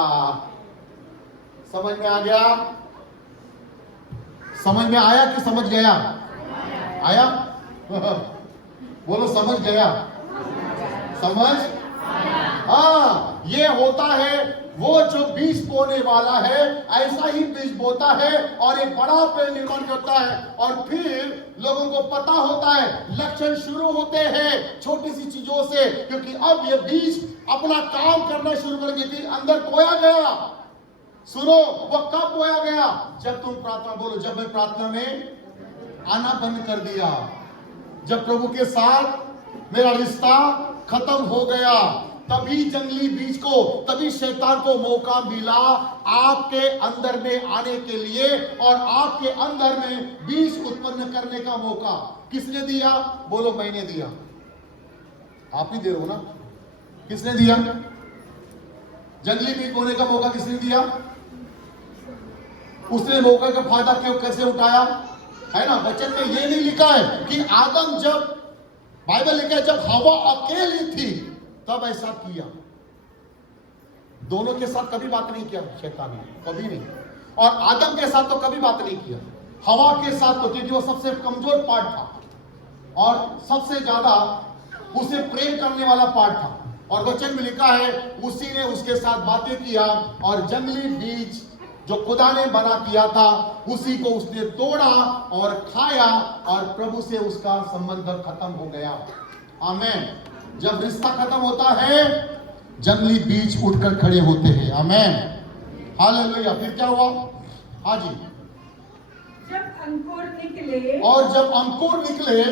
समझ में आ गया? समझ में आया कि समझ गया? आया? बोलो समझ गया? समझ? हाँ, ये होता है। वो जो बीज बोने वाला है ऐसा ही बीज बोता है और एक बड़ा पेड़ निर्माण करता है, और फिर लोगों को पता होता है, लक्षण शुरू होते हैं छोटी सी चीजों से, क्योंकि अब ये बीज अपना काम करना शुरू कर देती, अंदर बोया गया। सुनो, वो कब बोया गया? जब तुम प्रार्थना, बोलो, जब मैं प्रार्थना में आना बंद कर दिया, जब प्रभु के साथ मेरा रिश्ता खत्म हो गया, तभी जंगली बीज को, तभी शैतान को मौका मिला आपके अंदर में आने के लिए, और आपके अंदर में बीज उत्पन्न करने का मौका किसने दिया? बोलो, मैंने दिया। आप ही दे रहे हो ना? किसने दिया? जंगली बीज बोने का मौका किसने दिया? उसने मौका का फायदा क्यों, कैसे उठाया? है ना, वचन में ये नहीं लिखा है कि आदम, जब बाइबल लिखा है जब हवा अकेली थी तब ऐसा किया। दोनों के साथ कभी बात नहीं किया शैतान ने, कभी नहीं। और आदम के साथ तो कभी बात नहीं किया, हवा के साथ तो, क्योंकि वो सबसे कमजोर पार्ट था और सबसे ज्यादा उसे प्रेम करने वाला पार्ट था। और वचन में लिखा है उसी ने उसके साथ बातें किया, और जंगली बीज जो खुदा ने बना किया था उसी को उसने तोड़ा और खाया, और प्रभु से उसका संबंध खत्म हो गया। आमेन। जब रिश्ता खत्म होता है, जंगली बीज उठकर खड़े होते हैं। आमेन, हालेलुया। फिर क्या हुआ? हाँ जी। जब अंकुर निकले, और जब अंकुर निकले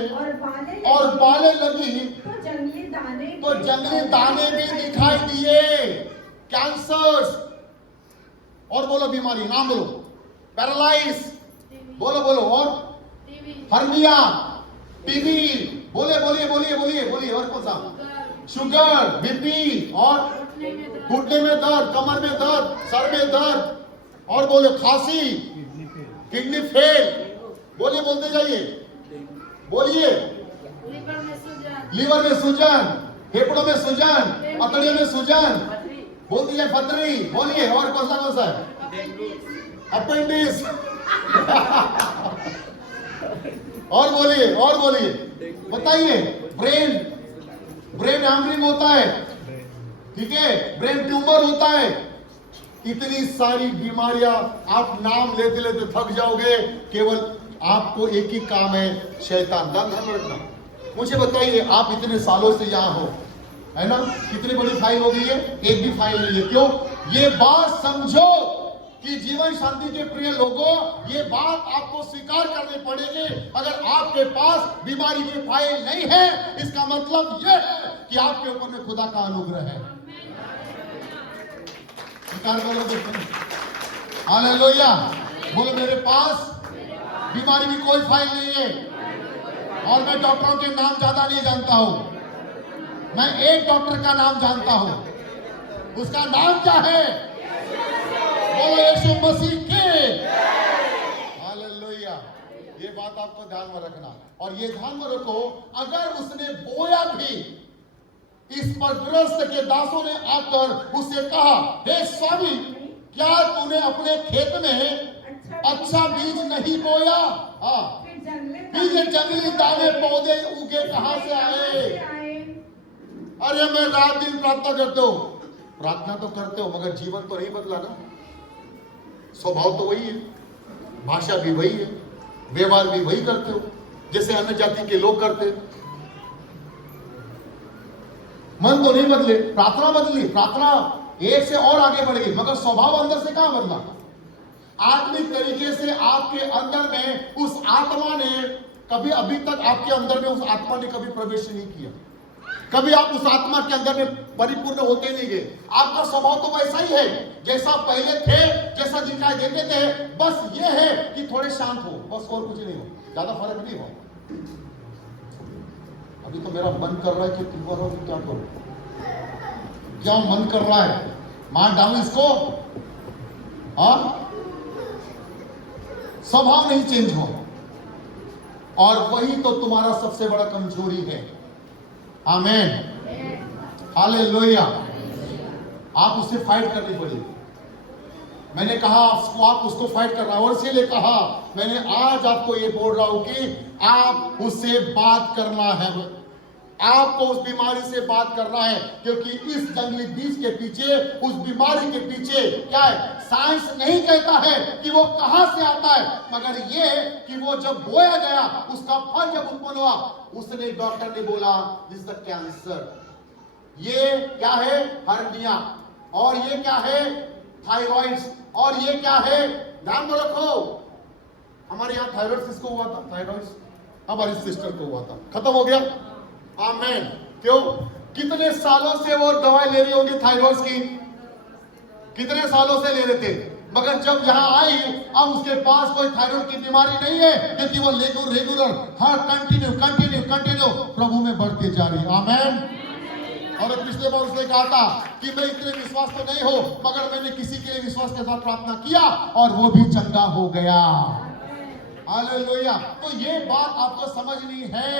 और बालें लगी, तो जंगली दाने भी दिखाई दिए। कैंसर, और बोलो बीमारी, नाम बोलो, पैरालाइज, बोलो बोलो, और हर्निया, टीबी, बोलिए बोलिए बोलिए बोलिए बोलिए, और कौन सा? शुगर, बीपी, और घुटने में दर्द, कमर में दर्द, सर में दर्द, और बोले खांसी, किडनी फेल, बोलिए, बोलते जाइए, बोलिए, लीवर में सूजन, फेफड़ों में सूजन, पतड़ियों में सूजन, बोलती है पथरी, बोलिए, और कौन सा है? अपेंडिक्स। और बोलिए, बताइए। ब्रेन हैमरिंग होता है, ठीक है, ब्रेन ट्यूमर होता है। इतनी सारी बीमारियां, आप नाम लेते लेते थक जाओगे। केवल आपको एक ही काम है, शैतान ध्यान रखना। मुझे बताइए, आप इतने सालों से यहां हो, है ना? कितनी बड़ी फाइल हो गई है? एक भी फाइल नहीं है। क्यों? ये बात समझो कि जीवन शांति के प्रिय लोगों, ये बात आपको स्वीकार करनी पड़ेगी। अगर आपके पास बीमारी की फाइल नहीं है, इसका मतलब यह है कि आपके ऊपर में खुदा का अनुग्रह है। स्वीकार करो, हालेलुया। बोलो, मेरे पास बीमारी की कोई फाइल नहीं है। और मैं डॉक्टरों के नाम ज्यादा नहीं जानता हूं, मैं एक डॉक्टर का नाम जानता हूं। उसका नाम क्या है? बोलो, यीशु मसीह के। हालेलुया। ये बात आपको ध्यान में रखना, और ये ध्यान में रखो, अगर उसने बोया भी, इस पर ग्रस्त के दासों ने आकर उससे कहा, हे स्वामी, क्या तूने अपने खेत में अच्छा बीज नहीं बोया? हाँ, जंगली दाने पौधे उगे कहां से आए? अरे मैं रात दिन प्रार्थना करते हो, प्रार्थना तो करते हो, मगर जीवन तो नहीं बदला ना। स्वभाव तो वही है, भाषा भी वही है, व्यवहार भी वही करते हो जैसे अन्य जाति के लोग करते। मन तो नहीं बदले, प्रार्थना बदली, प्रार्थना एक से और आगे बढ़ गई, मगर स्वभाव अंदर से कहां बदला? आत्मिक तरीके से आपके अंदर में उस आत्मा ने कभी, अभी तक आपके अंदर में उस आत्मा ने कभी प्रवेश नहीं किया। कभी आप उस आत्मा के अंदर में परिपूर्ण होते नहीं गए। आपका स्वभाव तो वैसा ही है जैसा पहले थे, जैसा दिखाई देते थे। बस ये है कि थोड़े शांत हो, बस, और कुछ नहीं हो, ज्यादा फर्क नहीं हो। अभी तो मेरा मन कर रहा है कि तुम करो, क्या करो, क्या मन कर रहा है, मार डालो इसको। हाँ, स्वभाव नहीं चेंज हो, और वही तो तुम्हारा सबसे बड़ा कमजोरी है। आमीन, हालेलुया। आप उससे फाइट करनी पड़ेगी। मैंने कहा आप उसको फाइट करना, और इसीलिए कहा मैंने आज आपको ये बोल रहा हूं कि आप उससे बात करना है, आपको उस बीमारी से बात करना है। क्योंकि इस जंगली बीज के पीछे, उस बीमारी के पीछे क्या है? साइंस नहीं कहता है कि वो कहां से आता है, मगर ये कि वो जब बोया गया, उसका फल जब उत्पन्न हुआ, उसने, डॉक्टर ने बोला, दिस इज द कैंसर। ये क्या है? हर्निया। और ये क्या है? थायराइड्स। और ये क्या है? ध्यान में रखो, हमारे यहाँ थायराइड किसको हुआ था? थायराइड हमारी सिस्टर को हुआ था, खत्म हो गया। आमीन। क्यों? कितने सालों से वो दवाई ले रही होंगी थायराइड की, कितने सालों से ले रहे थे, मगर जब यहाँ आई, अब उसके पास कोई थायराइड की बीमारी नहीं है, क्योंकि वो रेगुलर हर कंटिन्यू प्रभु में बढ़ती जा रही है। आमीन। और पिछले बार उसने कहा था कि मैं इतने विश्वास तो नहीं हो, मगर मैंने किसी के लिए विश्वास के साथ प्रार्थना किया और वो भी चंगा हो गया। हालेलुया। तो ये बात आपको समझनी है,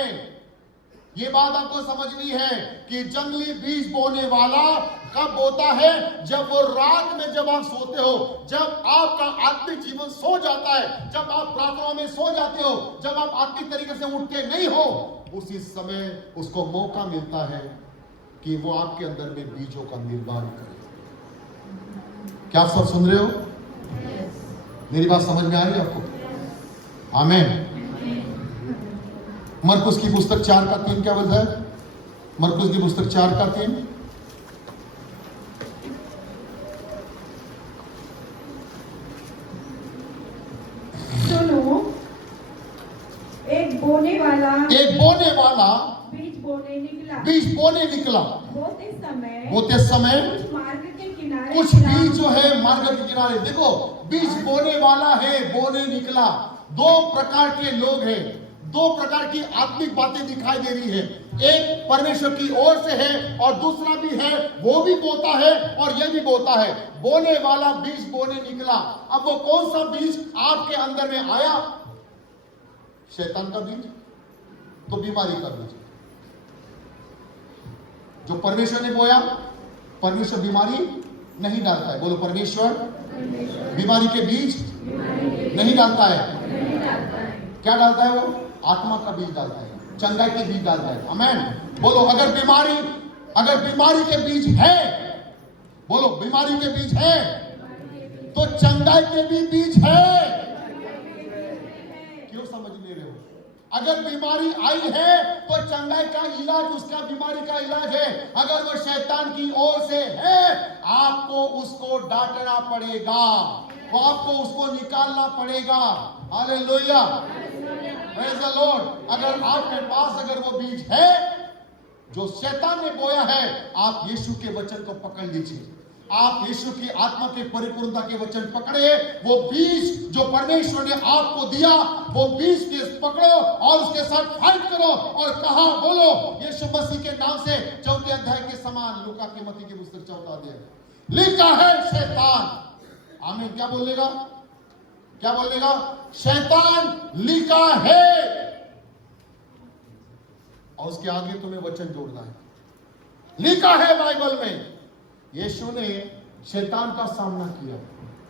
ये बात आपको समझनी है कि जंगली बीज बोने वाला कब बोता है? जब वो रात में, जब आप सोते हो, जब आपका आत्मिक जीवन सो जाता है, जब आप प्रार्थना में सो जाते हो, जब आप आत्मिक तरीके से उठते नहीं हो, उसी समय उसको मौका मिलता है कि वो आपके अंदर में बीजों का निर्माण करे। क्या आप सब सुन रहे हो? मेरी बात समझ में आ रही है आपको? आमीन। मरकुस की पुस्तक 4:3 क्या बोलता है? मरकुस की पुस्तक 4:3। सुनो, एक बोने वाला बीज बोने निकला। बोते समय कुछ बीज जो है मार्ग के किनारे। देखो, बीज बोने वाला है, बोने निकला। दो प्रकार के लोग हैं, दो प्रकार की आत्मिक बातें दिखाई दे रही है। एक परमेश्वर की ओर से है और दूसरा भी है, वो भी बोता है और ये भी बोता है। बोने वाला बीज बोने निकला। अब वो कौन सा बीज आपके अंदर में आया? शैतान का बीज, तो बीमारी का बीज। जो परमेश्वर ने बोया, परमेश्वर बीमारी नहीं डालता है। बोलो, परमेश्वर बीमारी के बीज नहीं डालता है। क्या डालता है वो? आत्मा का बीज डालता है, चंगाई के बीज डालता है। आमीन। बोलो, अगर बीमारी के बीज है बोलो, बीमारी के बीज है तो चंगाई के भी बीज है। क्यों समझ नहीं रहे हो? अगर बीमारी आई है तो चंगाई का इलाज उसका बीमारी का इलाज है। अगर वो शैतान की ओर से है, आपको उसको डांटना पड़ेगा, तो आपको उसको निकालना पड़ेगा। Hallelujah, praise the Lord. अगर आपके पास अगर वो बीज है जो शैतान ने बोया है, आप यीशु के वचन को पकड़ लीजिए। आप यीशु की आत्मा के परिपूर्णता के वचन पकड़े। वो बीज जो परमेश्वर ने आपको दिया, वो बीज के पकड़ो और उसके साथ फाइट करो और कहा, बोलो यीशु मसीह के नाम से। 4 अध्याय के समान लूका की मत्ती की पुस्तक 4 अध्याय लिखा है, शैतान, आमीन, क्या बोलेगा? क्या बोलेगा? शैतान लिखा है। और उसके आगे तुम्हें वचन जोड़ना है। लिखा है बाइबल में, यीशु ने शैतान का सामना किया।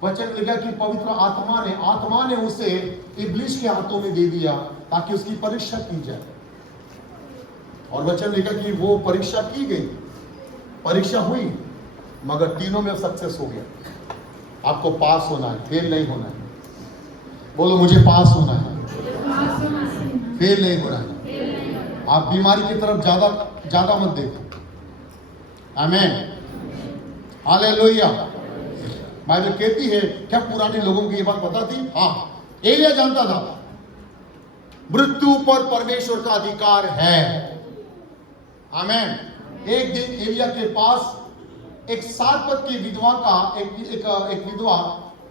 वचन लिखा कि पवित्र आत्मा ने उसे इब्लिस के हाथों में दे दिया ताकि उसकी परीक्षा की जाए। और वचन लिखा कि वो परीक्षा की गई, परीक्षा हुई, मगर तीनों में सक्सेस हो गया। आपको पास होना है, फेल नहीं होना है। बोलो, मुझे पास होना है, फेल नहीं होना है। आप बीमारी की तरफ ज्यादा मत देखो। आमीन, हालेलुया। बाइबल कहती है, क्या पुराने लोगों को ये बात पता थी? हाँ, एलिया जानता था मृत्यु पर परमेश्वर का अधिकार है। आमीन। एक दिन एलिया के पास एक सारपत की विधवा का एक विधवा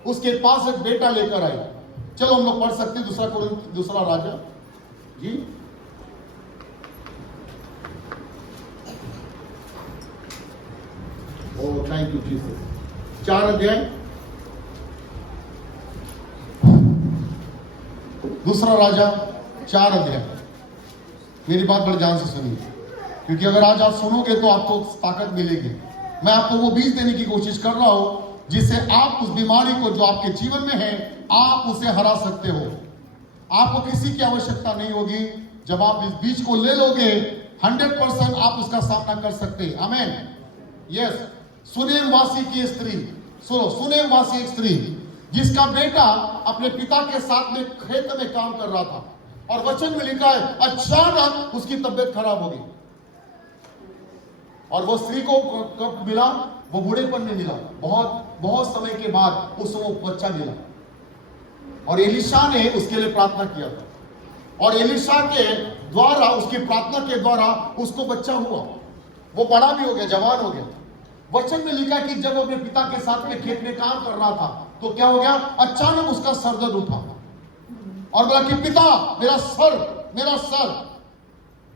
उसके पास एक बेटा लेकर आई। चलो हम लोग पढ़ सकते हैं दूसरा राजा जी, थैंक यू जीसस। 4 अध्याय, दूसरा राजा 4 अध्याय। मेरी बात बड़े ध्यान से सुनिए, क्योंकि अगर आज आप सुनोगे तो आपको ताकत मिलेगी। मैं आपको वो बीज देने की कोशिश कर रहा हूं जिससे आप उस बीमारी को जो आपके जीवन में है, आप उसे हरा सकते हो। आपको किसी की आवश्यकता नहीं होगी। जब आप इस बीज को ले लोगे, 100% आप उसका सामना कर सकते हैं। आमीन, यस। सुनेम वासी की स्त्री, सुनो, सुनेम वासी एक स्त्री जिसका बेटा अपने पिता के साथ में खेत में काम कर रहा था, और वचन में लिखा है अचानक उसकी तबीयत खराब हो गई। और वो स्त्री को कब मिला? वो बूढ़ेपन में मिला, बहुत समय के बाद उसको बच्चा मिला। और एलिशा ने उसके लिए प्रार्थना किया था, और एलिशा के द्वारा, उसकी प्रार्थना के द्वारा उसको बच्चा हुआ। वो बड़ा भी हो गया, जवान हो गया। वचन में लिखा कि जब अपने पिता के साथ में खेत में काम कर रहा था तो क्या हो गया? अचानक उसका सर दर्द उठा और बोला कि पिता, मेरा सर।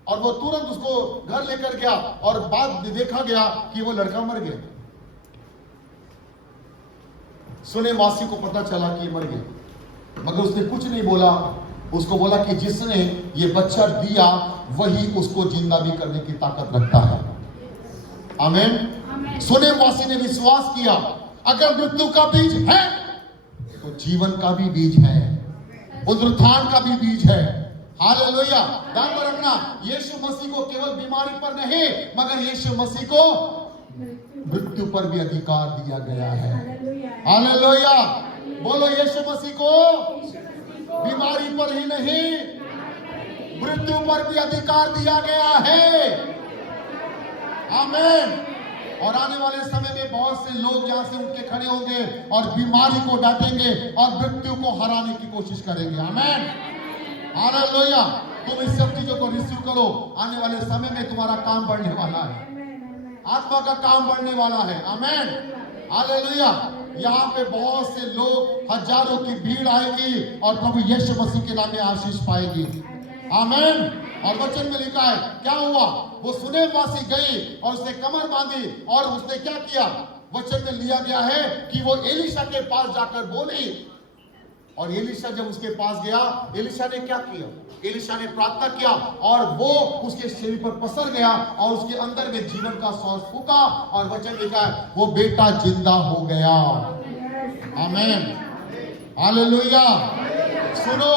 और वो तुरंत उसको घर लेकर गया, और बाद देखा गया कि वो लड़का मर गया। सुने वासी को पता चला कि मर गया, मगर उसने कुछ नहीं बोला। उसको बोला कि जिसने ये बच्चा दिया वही उसको जिंदा भी करने की ताकत रखता है। आमीन। सुने वासी ने विश्वास किया, अगर मृत्यु का बीज है तो जीवन का भी बीज है, पुनरुत्थान का भी बीज है। हालेलुया। ध्यान में रखना, यीशु मसीह को केवल बीमारी पर नहीं, मगर यीशु मसीह को मृत्यु पर भी अधिकार दिया गया है। हालेलुया। बोलो, यीशु मसीह को बीमारी पर ही नहीं, मृत्यु पर भी अधिकार दिया गया है। आमीन। और आने वाले समय में बहुत से लोग यहां से उठ के खड़े होंगे और बीमारी को डांटेंगे और मृत्यु को हराने की कोशिश करेंगे। आमीन, हालेलुया। तुम इस सब चीजों को रिसीव करो। आने वाले समय में तुम्हारा काम बढ़ने वाला है, आत्मा का काम बढ़ने वाला है। आमीन, हालेलुया। यहाँ पे बहुत से लोग, हजारों की भीड़ आएगी और प्रभु यीशु मसीह के नाम में आशीष पाएगी। आमीन। और वचन में लिखा है, क्या हुआ? वो सुनेम वासी गई और उसने कमर बांधी, और उसने क्या किया? वचन में लिया गया है कि वो एलिशा के पास जाकर बोली। और एलिशा जब उसके पास गया, एलिशा ने क्या किया? एलिशा ने प्रार्थना किया और वो उसके शरीर पर पसर गया और उसके अंदर में जीवन का श्वास फूका, और वचन लिखा है वो बेटा जिंदा हो गया। आमीन, हालेलुया। सुनो,